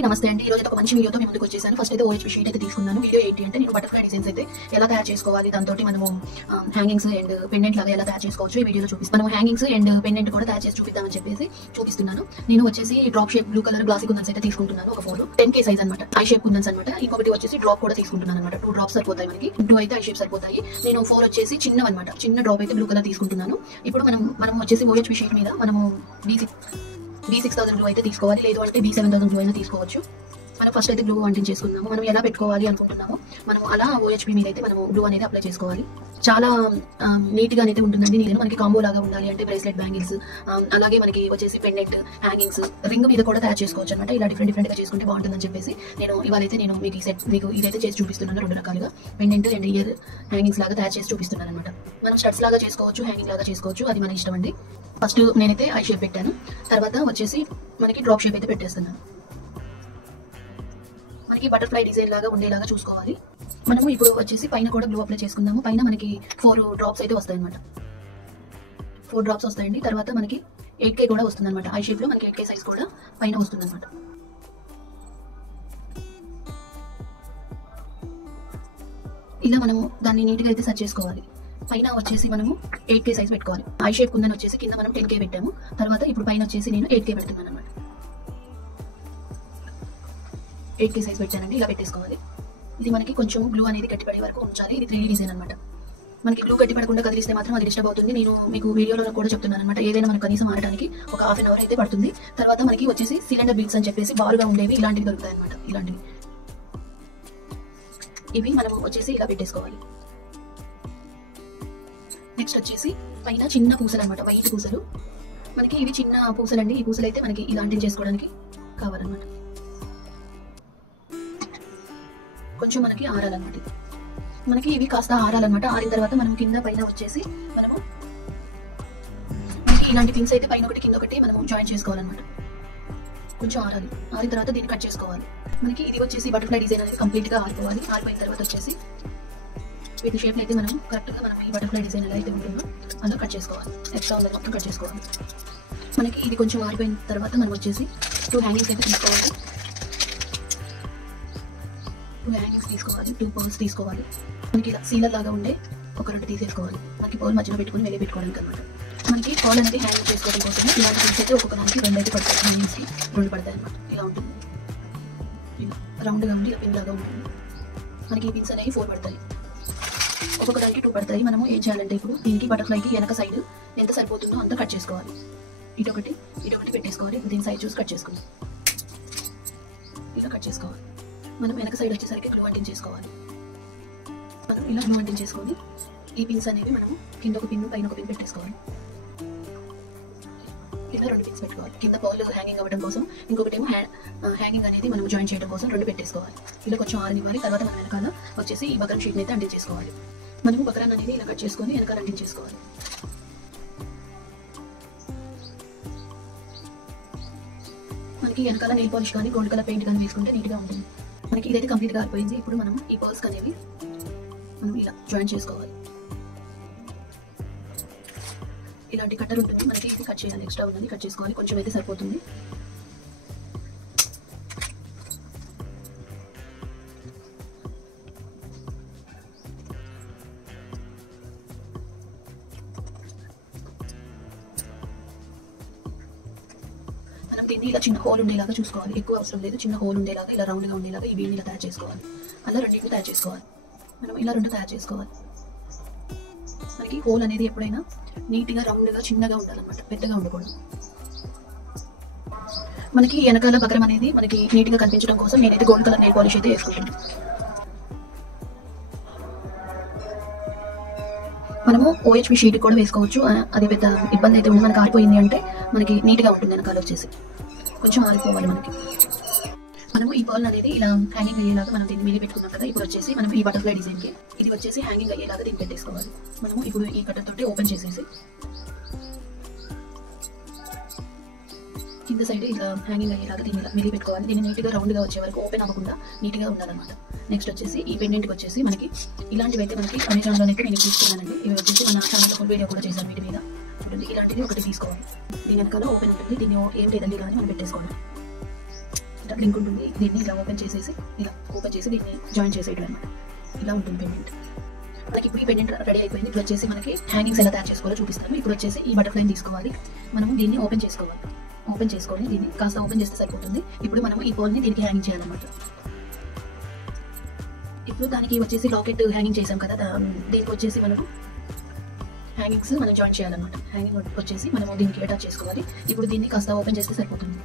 అందరికీ నమస్తే అండి. ఈ రోజు ఒక మంచి వీడియోతో మేము ముందుకు వచ్చేసాను. ఫస్ట్ అయితే OHP షీట్ అయితే తీసుకున్నాను. వీడియో ఏంటి అంటే నేను బటర్ఫ్లై డిజైన్స్ అయితే ఎలా తయారు చేసుకోవాలి, దాంతో మనము హ్యాంగింగ్స్ అండ్ పెండెంట్ లాగా ఎలా తయారు చేసుకోవచ్చు ఈ వీడియోలో చూపిస్తాను. మనం హ్యాంగింగ్స్ అండ్ పెండెంట్ కూడా తయారు చేసి చూపిద్దామని చెప్పేసి చూపిస్తున్నాను. నేను వచ్చేసి drop shape blue colour glossy kundans అయితే తీసుకుంటున్నాను. ఒక 4 10K సైజ్ అనమాట. ఐ షేప్ కుందన్స్ అనమాట. ఇంకొకటి వచ్చేసి డ్రాప్ కూడా తీసుకుంటున్నాను అనమాట. 2 డ్రాప్స్ సరిపోతాయి మనకి. 2 అయితే ఐ షేప్ సరిపోతాయి. నేను 4 వచ్చేసి చిన్నవన్నమాట. చిన్న డ్రాప్ అయితే బ్లూ కలర్ తీసుకుంటున్నాను. ఇప్పుడు మనం వచ్చేసి OHP షీట్ మీద మనము B6000 గ్లూ అయితే తీసుకోవాలి, లేదు అంటే B7000 గ్లూ అయినా తీసుకోవచ్చు. మనం ఫస్ట్ అయితే గ్లూ అంటించేసుకున్నాము. మనం ఎలా పెట్టుకోవాలి అనుకుంటున్నాము మనం అలా OHP మీద అయితే మనం గ్లూ అనేది అప్లై చేసుకోవాలి. చాలా నీట్ గా అయితే ఉంటుందండి. నేను మనకి కాంబో లాగా ఉండాలి అంటే బ్రేస్లెట్, బ్యాంగిల్స్, అలాగే మనకి వచ్చేసి పెండెంట్, హ్యాంగింగ్స్, రింగ్ మీద కూడా తయారు చేసుకోవచ్చు అనమాట. ఇలా డిఫరెంట్ గా చేసుకుంటే బాగుంటుందని చెప్పేసి ఇవాళైతే నేను మీకు ఇదైతే చేసి చూపిస్తున్నాను. 2 రకాలుగా పెండెంట్ అండ్ ఇయర్ హ్యాంగింగ్స్ లాగా తయారు చేసి చూపిస్తున్నాను అనమాట. మనం స్టడ్స్ లాగా చేసుకోవచ్చు, హ్యాంగింగ్ లాగా చేసుకోవచ్చు, అది మన ఇష్టం అండి. ఫస్ట్ నేనైతే ఐ షేప్ పెట్టాను, తర్వాత వచ్చేసి మనకి డ్రాప్ షేప్ అయితే పెట్టేస్తున్నాను. మనకి బటర్ఫ్లై డిజైన్ లాగా ఉండేలాగా చూసుకోవాలి. మనము ఇప్పుడు వచ్చేసి పైన కూడా గ్లూ అప్లై చేసుకుందాము. పైన మనకి 4 డ్రాప్స్ అయితే వస్తాయి అనమాట. 4 డ్రాప్స్ వస్తాయండి. తర్వాత మనకి 8K కూడా వస్తుంది అనమాట. ఐ షేప్ లో మనకి 8K సైజ్ కూడా పైన వస్తుంది అనమాట. ఇలా మనము దాన్ని నీట్ గా అయితే సెట్ చేసుకోవాలి. పైన వచ్చేసి మనము 8K సైజ్ పెట్టుకోవాలి. ఐ షేప్ కుందని వచ్చేసి కింద మనం 10K పెట్టాము. తర్వాత ఇప్పుడు పైన వచ్చేసి నేను 8K పెడుతున్నాను అనమాట. 8K సైజ్ పెట్టానండి. ఇలా పెట్టేసుకోవాలి. ఇది మనకి కొంచెం గ్లూ అనేది గట్టిపడే వరకు ఉంచాలి. ఇది 3D డిజైన్ అనమాట. మనకి గ్లూ గట్టిపడకుండా కదిలిస్తే మాత్రం అది డిస్టర్బ్ అవుతుంది. నేను మీకు వీడియోలో కూడా చెప్తున్నాను అనమాట. ఏదైనా మనకు కనీసం ఆడడానికి ఒక ½ అవర్ అయితే పడుతుంది. తర్వాత మనకి వచ్చేసి సిలిండర్ బీడ్స్ అని చెప్పేసి బారుగా ఉండేవి ఇలాంటివి దొరుకుతాయి అనమాట. ఇలాంటివి ఇవి మనం వచ్చేసి ఇలా పెట్టేసుకోవాలి. నెక్స్ట్ వచ్చేసి పైన చిన్న పూసలు అనమాట, వైట్ పూసలు. మనకి ఇవి చిన్న పూసలు అండి. ఈ పూసలు అయితే మనకి ఇలాంటివి చేసుకోవడానికి కావాలన్నమాట. కొంచెం మనకి ఆరాలన్నమాట. మనకి ఇవి కాస్త ఆరాలన్నమాట. ఆరిన తర్వాత మనం కింద పైన వచ్చేసి మనకి ఇలాంటి థింగ్స్ అయితే పైన ఒకటి కింద ఒకటి మనం జాయిన్ చేసుకోవాలన్నమాట. కొంచెం ఆరాలి. ఆరిన తర్వాత దీన్ని కట్ చేసుకోవాలి. మనకి ఇది వచ్చేసి బటర్ఫ్లై డిజైన్ అనేది కంప్లీట్ గా ఆరిపోవాలి. ఆరిపోయిన తర్వాత వచ్చేసి వీటి షేప్ అయితే మనం కరెక్ట్ గా మనం ఈ బటర్ఫ్లై డిజైన్ ఎలా అయితే ఉంటుందో అలా కట్ చేసుకోవాలి. ఎక్స్ట్రా ఉన్నది మొత్తం కట్ చేసుకోవాలి. మనకి ఇది కొంచెం ఆరిపోయిన తర్వాత మనం వచ్చేసి 2 హ్యాంగింగ్స్ అయితే తీసుకోవాలి. 2 హ్యాంగింగ్స్ తీసుకోవాలి. 2 పర్ల్స్ తీసుకోవాలి. మనకి ఇలా సీలర్ లాగా ఉండే ఒక 2 తీసేసుకోవాలి. మనకి పర్ల్ మధ్యలో పెట్టుకుని వెళ్ళి పెట్టుకోవడానికి అనమాట. మనకి పర్ల్ అనేది హ్యాంగింగ్ చేసుకోవడం కోసం ఇలాంటి థింగ్స్ అయితే ఒక్కొక్క దానికి 2 అయితే పడతాయి. హ్యాంగింగ్స్కి 2 పడతాయి అనమాట. ఇలా ఉంటుంది. ఇలా రౌండ్గా ఉండి పిన్ లాగా ఉంటుంది. మనకి ఈ పిన్స్ అనేవి 4 పడతాయి. ఒక్కొక్క దానికి 2 పడతాయి. మనము ఏం చేయాలంటే ఇప్పుడు దీనికి బటర్ఫ్లైకి వెనక సైడ్ ఎంత సరిపోతుందో అంత కట్ చేసుకోవాలి. ఇటొకటి పెట్టేసుకోవాలి. దీని సైడ్ చూసి కట్ చేసుకుందాం. ఇలా కట్ చేసుకోవాలి. మనం వెనక సైడ్ వచ్చేసరికి గ్లూ అంటించేసుకోవాలి. మనం ఇలా గ్లూ అంటించేసుకొని ఈ పిన్స్ అనేవి మనం కింద ఒక పిన్ పైన ఒక పిన్ పెట్టేసుకోవాలి. ఇలా 2 పిన్స్ పెట్టుకోవాలి. కింద పర్ల్ హ్యాంగింగ్ అవ్వడం కోసం, ఇంకొకటేమో హ్యాంగింగ్ అనేది మనం జాయిన్ చేయడం కోసం 2 పెట్టేసుకోవాలి. ఇలా కొంచెం ఆరనివ్వాలి. తర్వాత మనం వెనకాల వచ్చేసి ఈ బకరం షీట్ని అయితే అంటించేసుకోవాలి. మనము బకరాన్ని అనేది ఇలా కట్ చేసుకొని వెనకాల అంటించేసుకోవాలి. మనకి వెనకాల నెయిల్ పాలిష్ కానీ గోల్డ్ కలర్ పెయింట్ కానీ వేసుకుంటే నీట్గా ఉంటుంది. మనకి ఇదైతే కంప్లీట్గా అయిపోయింది. ఇప్పుడు మనం ఈ పర్ల్స్ అనేవి మనం ఇలా జాయిన్ చేసుకోవాలి. ఇలాంటి కట్టర్ ఉంటుంది మనకి, కట్ చేయాలి. ఎక్స్ట్రా ఉన్నది కట్ చేసుకోవాలి. కొంచెం అయితే సరిపోతుంది. మనం దీన్ని ఇలా చిన్న హోల్ ఉండేలాగా చూసుకోవాలి. ఎక్కువ అవసరం లేదు. చిన్న హోల్ ఉండేలాగా ఇలా రౌండ్గా ఉండేలాగా ఈ వీడిని ఇలా తయారు చేసుకోవాలి. అలా 2 తయారు చేసుకోవాలి. మనం ఇలా 2 తయారు చేసుకోవాలి. మనకి హోల్ అనేది ఎప్పుడైనా నీట్గా రౌండ్గా చిన్నగా ఉండాలన్నమాట, పెద్దగా ఉండకూడదు. మనకి వెనకాల బకరం అనేది మనకి నీట్గా కనిపించడం కోసం నేనైతే గోల్డ్ కలర్ నెయిల్ పాలిష్ అయితే వేసుకుంటాను. మనము OHP షీట్ కూడా వేసుకోవచ్చు. అది పెద్ద ఇబ్బంది అయితే ఉంది. మనకి ఆరిపోయింది అంటే మనకి నీట్గా ఉంటుంది. వెనకాల వచ్చేసి కొంచెం ఆరిపోవాలి. మనము ఈ పర్ల్ అనేది ఇలా హ్యాంగింగ్ అయ్యేలాగా మనం దీన్ని మీద పెట్టుకున్నాం కదా. ఇప్పుడు వచ్చేసి మనం ఈ బటర్ఫ్లై డిజైన్కి ఇది వచ్చేసి హ్యాంగింగ్ అయ్యేలాగా దీన్ని పెట్టేసుకోవాలి. మనము ఇప్పుడు ఈ కట్టర్ తోటి ఓపెన్ చేసేసి కింద సైడ్ ఇలా హ్యాంగింగ్ అయ్యేలాగా దీన్ని ఇలా మిగిలి పెట్టుకోవాలి. దీన్ని నీట్గా రౌండ్గా వచ్చే వరకు ఓపెన్ అవ్వకుండా నీట్గా ఉండాలన్నమాట. నెక్స్ట్ వచ్చేసి ఈ పెండెంట్కి వచ్చేసి మనకి ఇలాంటివి అయితే మనకి అమెజాన్లోనైతే నేను తీసుకున్నానండి. ఇవి వచ్చేసి మన ఛానల్లో ఫుల్ వీడియో కూడా చేశాను వీటి మీద. ఇలాంటిది ఒకటి తీసుకోవాలి. దీని వెనకాల ఓపెన్ ఉంటుంది. దీన్ని ఏం లేదండి కానీ మనం పెట్టేసుకోవాలి. ఇన్స్టా లింక్ ఉంటుంది. దీన్ని ఇలా ఓపెన్ చేసి దీన్ని జాయిన్ చేసేయడం అనమాట. ఇలా ఉంటుంది పెండెంట్. మనకి ఇప్పుడు ఈ పెండెంట్ రెడీ అయిపోయింది. ఇప్పుడు వచ్చేసి మనకి హ్యాంగింగ్స్ ఎలా తయారు చేసుకోవాలో చూపిస్తాను. ఇప్పుడు వచ్చేసి ఈ బటర్ఫ్లైని తీసుకోవాలి. మనము దీన్ని ఓపెన్ చేసుకోవాలి. ఓపెన్ చేసుకొని దీన్ని కాస్త ఓపెన్ చేస్తే సరిపోతుంది. ఇప్పుడు మనం ఈ పోల్ని దీనికి హ్యాంగింగ్ చేయాలన్నమాట. ఇప్పుడు దానికి వచ్చేసి లాకెట్ హ్యాంగింగ్ చేసాం కదా, దీనికి వచ్చేసి మనకు హ్యాంగింగ్స్ మనం జాయిన్ చేయాలన్నమాట. హ్యాంగింగ్ వచ్చేసి మనము దీనికి అటాచ్ చేసుకోవాలి. ఇప్పుడు దీన్ని కాస్త ఓపెన్ చేస్తే సరిపోతుంది.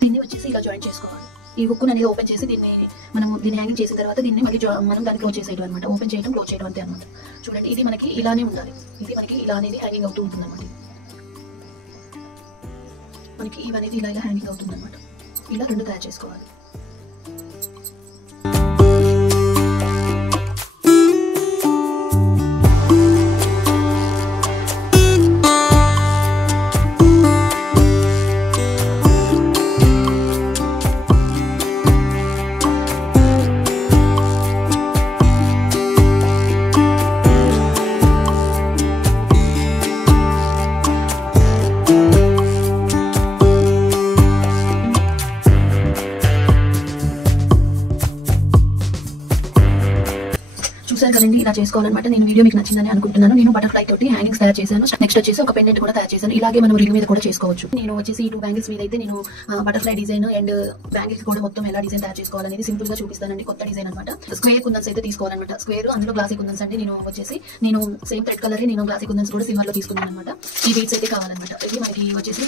దీన్ని వచ్చేసి ఇలా జాయిన్ చేసుకోవాలి. ఈ హుక్ అనేది ఓపెన్ చేసి దీన్ని హ్యాంగింగ్ చేసిన తర్వాత దీన్ని మళ్ళీ మనం దాన్ని క్లోజ్ చేసేయడం అనమాట. ఓపెన్ చేయడం క్లోజ్ చేయడం అంతే అనమాట. చూడండి, ఇది మనకి ఇలానే ఉండాలి. ఇది మనకి ఇలా అనేది హ్యాంగింగ్ అవుతూ ఉంటుంది అనమాట. మనకి ఇవనేది ఇలా హ్యాంగింగ్ అవుతుంది అనమాట. ఇలా రెండు తయారు చేసుకోవాలి. చూసారు కదండి, ఇలా చేసుకోవాలన్నమాట. నేను వీడియో మీకు నచ్చిందని అనుకుంటున్నాను. నేను బటర్ఫ్లై తోటి హ్యాంగింగ్స్ తయారు చేశాను. నెక్స్ట్ వచ్చేసి ఒక పెండెంట్ కూడా తయారు చేశాను. ఇలాగే మనం రింగ్ మీద కూడా చేసుకోవచ్చు. నేను వచ్చేసి ఈ 2 బ్యాంగిల్స్ మీద అయితే నేను బటర్ఫ్లై డిజైన్ అండ్ బ్యాంగిల్స్ కూడా మొత్తం ఎలా డిజైన్ తయారు చేసుకోవాలనేది సింపుల్ గా చూపిస్తానండి. కొత్త డిజైన్ అనమాట. స్క్వేర్ కుందన్స్ అయితే తీసుకోవాలన్నమాట. స్క్వేర్ అందులో గ్లాసీ కుందన్స్ అంటే నేను సేమ్ థ్రెడ్ కలర్ నేను గ్లాసీ కుందన్స్ కూడా సిల్వర్ లో తీసుకున్నాను అనమాట. ఈ బీట్స్ అయితే కావాలన్నమాట. ఇది మనకి వచ్చేసి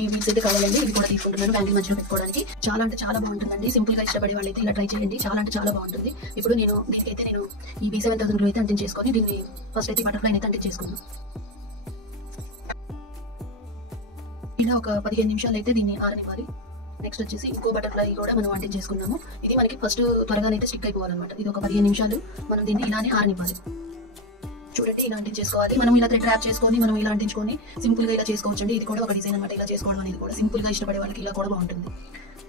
ఈ బీట్స్ అయితే కావాలండి. ఇవి కూడా తీసుకుంటున్నాను బ్యాంగిల్ మధ్యలో పెట్టుకోవడానికి. చాలా అంటే చాలా బాగుంటుందండి. సింపుల్ గా ఇష్టపడే వాళ్ళైతే ఇలా ట్రై చేయండి. చాలా అంటే చాలా బాగుంటుంది. ఇప్పుడు దీనికైతే నేను ఈ B7000 అయితే అంటింగ్ చేసుకొని దీన్ని ఫస్ట్ అయితే బటర్ఫ్లై అయితే అంటింగ్ చేసుకున్నాను. ఇలా ఒక 15 నిమిషాలు అయితే దీన్ని ఆరనివ్వాలి. నెక్స్ట్ వచ్చేసి ఇంకో బటర్ఫ్లై కూడా మనం అంటింగ్ చేసుకున్నాము. ఇది మనకి ఫస్ట్ త్వరగా అయితే స్టిక్ అయిపోవాలన్నమాట. ఇది ఒక 15 నిమిషాలు మనం దీన్ని ఇలానే ఆరనివ్వాలి. చూడండి, ఇలా అంటింగ్ చేసుకోవాలి. మనం ఇలా థ్రెడ్ ర్యాప్ చేసుకొని మనం ఇలా అంటించుకొని సింపుల్ గా ఇలా చేసుకోవచ్చు అండి. ఇది కూడా ఒక డిజైన్ అనమాట. ఇలా చేసుకోవడం అనేది కూడా సింపుల్ గా ఇష్టపడే వాళ్ళకి ఇలా కూడా బాగుంటుంది.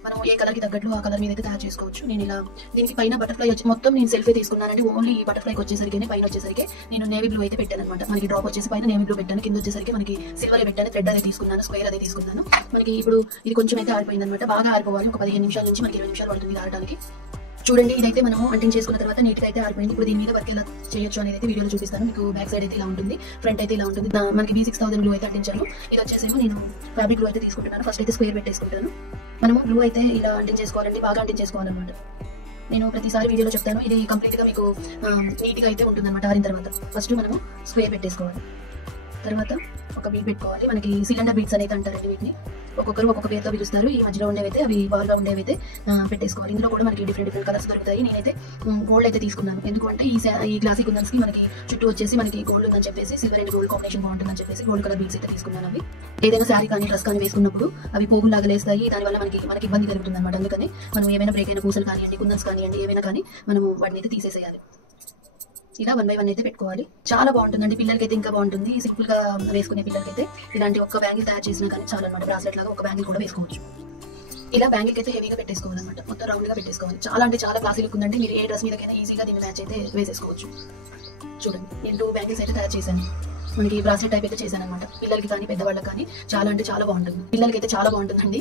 మనం ఏ కలర్ కి తగ్గట్లు ఆ కలర్ మీద అయితే తయారు చేసుకోవచ్చు. నేను ఇలా దీనికి పైన బటర్ఫ్లై వచ్చి మొత్తం నేను సెల్ఫే తీసుకున్నానండి. ఓన్లీ ఈ బటర్ఫ్లైకి వచ్చేసరికి పైన వచ్చేసరికి నేను నేవీ బ్లూ అయితే పెట్టాను అనమాట. మనకి డ్రాప్ వచ్చేసి పైన నేవీ బ్లూ పెట్టాను. కింద వచ్చేసరికి మనకి సిల్వర్ పెట్టాను. థ్రెడ్ అదే తీసుకున్నాను. స్క్వేర్ అదే తీసుకున్నాను. మనకి ఇప్పుడు ఇది కొంచెం అయితే ఆరిపోయింది అనమాట. బాగా ఆరిపోవాలి. ఒక 15 నిమిషాల నుంచి మనకి 20 నిమిషాలు పడుతుంది ఆరడానికి. చూడండి, ఇదైతే మనం అంటింగ్ చేసుకున్న తర్వాత నీట్ గా అయితే ఆరిపోయింది. ఇప్పుడు దీని మీద వర్క్ ఎలా చేయొచ్చు అనేది అయితే వీడియోలో చూపిస్తాను. మీకు బ్యాక్ సైడ్ అయితే ఇలా ఉంటుంది, ఫ్రంట్ అయితే ఇలా ఉంటుంది. మనకి B6000 గ్లూ అయితే అంటించాను. ఇది వచ్చేసేమో నేను ఫ్యాబ్రిక్ గ్లూ అయితే తీసుకుంటున్నాను. ఫస్ట్ అయితే స్క్వేర్ పెట్టేసుకుంటాను. మనము గ్లూ అయితే ఇలా అంటింగ్ చేసుకోవాలండి. బాగా అంటింగ్ చేసుకోవాలన్నమాట. నేను ప్రతిసారి వీడియోలో చెప్తాను. ఇది కంప్లీట్ గా మీకు నీట్ గా అయితే ఉంటుంది అనమాట. ఆరిన తర్వాత ఫస్ట్ మనము స్క్వేర్ పెట్టేసుకోవాలి. తర్వాత ఒక బీట్ పెట్టుకోవాలి. మనకి సిలిండర్ బీట్స్ అనేది అంటారండి. వీటిని ఒక్కొక్కరు ఒక్కొక్క పేరుతో పిలుస్తారు. ఈ మధ్యలో ఉండేవైతే అవి బాల్గా ఉండేవైతే పెట్టేసుకోవాలి. ఇందులో కూడా మనకి డిఫరెంట్ కలర్స్ దొరుకుతాయి. నేనైతే గోల్డ్ అయితే తీసుకున్నాను. ఎందుకంటే ఈ క్లాసిక్ కుందన్స్ కి మనకి చుట్టూ వచ్చేసి మనకి గోల్డ్ ఉందని చెప్పేసి సిల్వర్ అండ్ గోల్డ్ కాంబినేషన్ బాగుంటుందని చెప్పేసి గోల్డ్ కలర్ బీట్స్ అయితే తీసుకున్నాను. అవి ఏదైనా శారీ కానీ డ్రెస్ కానీ వేసుకున్నప్పుడు అవి పోగులాగా లేస్తాయి. దానివల్ల మనకి ఇబ్బంది కలుగుతుంది అనమాట. అందుకని మనం ఏమైనా బ్రేక్ అయిన పూసలు కానివ్వండి, కుందన్స్ కానివ్వండి, ఏమైనా కానీ మనం వాటిని అయితే తీసేసేయాలి. ఇలా 1 by 1 అయితే పెట్టుకోవాలి. చాలా బాగుంటుందండి. పిల్లలకి అయితే ఇంకా బాగుంటుంది. సింపుల్ గా వేసుకునే పిల్లలకైతే ఇలాంటి ఒక్క బ్యాంగిల్ తయారు చేసినా కానీ చాలా అనమాట. బ్రాస్లెట్ లాగా ఒక బ్యాంగిల్ కూడా వేసుకోవచ్చు. ఇలా బ్యాంగిల్ అయితే హెవీగా పెట్టేసుకోవాలన్నమాట. మొత్తం రౌండ్ గా పెట్టేసుకోవాలి. చాలా అంటే చాలా క్లాసీ లుక్ ఉందండి. మీరు ఏ డ్రెస్ మీదకైనా ఈజీగా దీన్ని మ్యాచ్ అయితే వేసేసుకోవచ్చు. చూడండి, నేను 2 బ్యాంగిల్స్ అయితే తయారు చేశాను. మనకి బ్రాస్లెట్ టైప్ అయితే చేశాను అనమాట. పిల్లలకి కానీ పెద్దవాళ్ళకి కానీ చాలా అంటే చాలా బాగుంటుంది. పిల్లలకి అయితే చాలా బాగుంటుందండి.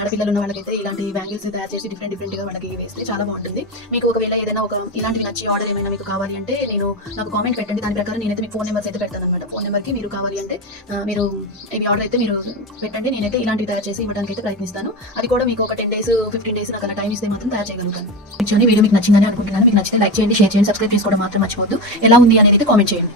ఆడపిల్లలు ఉన్న వాళ్ళకైతే ఇలాంటి బ్యాంగిల్స్ తయారు చేసి డిఫరెంట్ గా వాళ్ళకి వేస్తే చాలా బాగుంటుంది. మీకు ఒకవేళ ఏదైనా ఇలాంటివి నచ్చి ఆర్డర్ ఏమైనా మీకు కావాలి అంటే నాకు కామెంట్ పెట్టండి. దాని ప్రకారం నేనైతే మీకు ఫోన్ నెంబర్స్ అయితే పెడతాను అనమాట. ఫోన్ నెంబర్కి మీరు కావాలి అంటే మీరు ఇవి ఆర్డర్ అయితే మీరు పెట్టండి. నేనైతే ఇలాంటివి తయారు చేసి ఇవ్వడానికి అయితే ప్రయత్నిస్తాను. అది కూడా మీకు ఒక 10 days 15 days నాకు అలా టైం ఇస్తే మాత్రం తయారు చేయగలుగుతాను. వీడియో మీకు నచ్చిందని అనుకుంటున్నాను. మీకు నచ్చితే లైక్ చేయండి, షేర్ చేయండి, సబ్స్క్రైబ్ చేసుకోవడం మాత్రం మర్చిపోవద్దు. ఎలా ఉంది అనేది అయితే కామెంట్ చేయండి.